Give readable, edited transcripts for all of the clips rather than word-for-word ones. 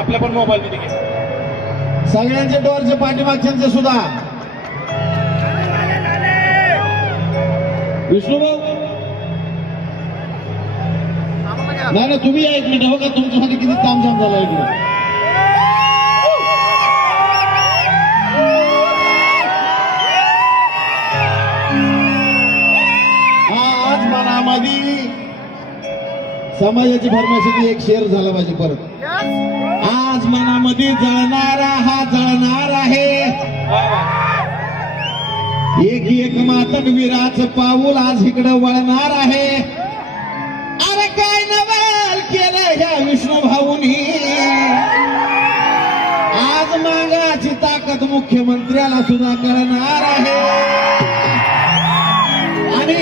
आपल्या पण मोबाईल मध्ये घे. सगळ्यांचे डोरचे पाठीमागच्यांचे सुद्धा. विष्णुभाऊ नाही ना, तुम्ही या एक मिनिट. हो का, तुमच्यासाठी किती तामझाम झाला इकडे. आज मनामध्ये समाजाची फरमाईशी एक शेर झाला पाहिजे परत. आज मनामध्ये जळणारा हा जळणार आहे. एक एक मातंगवीराचं पाऊल आज इकडं वळणार आहे. अरे काय नवल केलं ह्या विष्णू भाऊनी. आज मागाची ताकद मुख्यमंत्र्याला सुद्धा कळणार आहे. आणि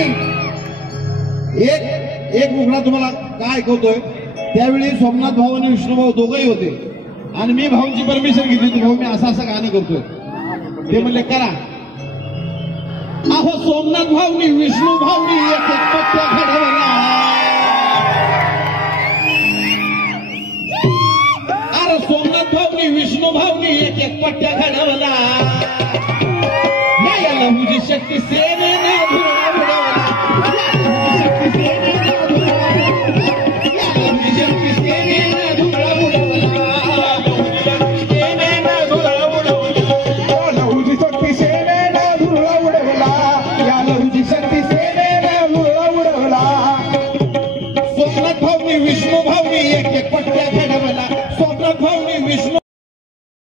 एक मुखडा तुम्हाला काय ऐकवतोय. त्यावेळी सोमनाथ भाऊ आणि विष्णू भाऊ दोघंही होते आणि मी भाऊंची परमिशन घेतली होती. भाऊ मी असं गाणं करतोय. ते म्हणले करा. अहो सोमनाथ भाऊनी विष्णू भाऊनी एक एक पट्ट्या घडवला. अरे सोमनाथ भाऊनी विष्णू भाऊनी एक एक पट्ट्या घडवला. या लहूची शक्ती